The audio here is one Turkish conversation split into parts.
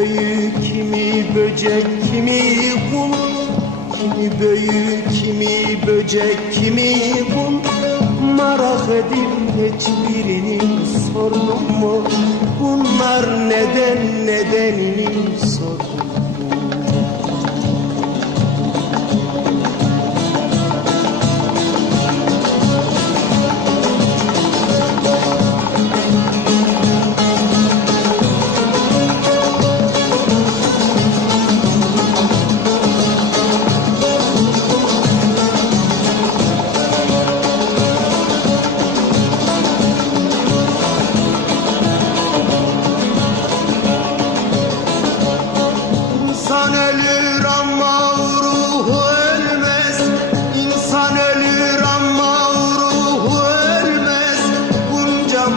Büyük, kimi böcek, kimi kul Kimi büyük, kimi böcek, kimi kul Merak edip hiçbirini sordum mu? Bunlar neden nedenini sordum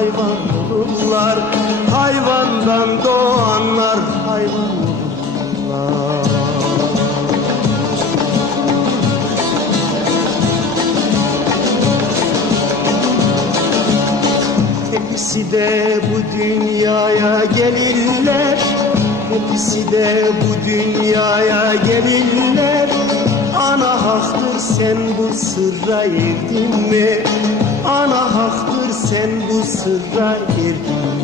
Hayvan olurlar. Hayvandan doğanlar hayvan olurlar. Hepsi de bu dünyaya gelirler. Hepsi de bu dünyaya gelirler haktır sen bu sırra erdin mi? Ana haktır sen bu sırra erdin mi?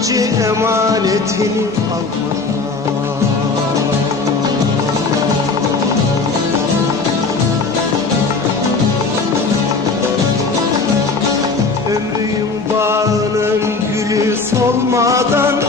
Emanetçi emanetini almadan Ömrün bağının gülü solmadan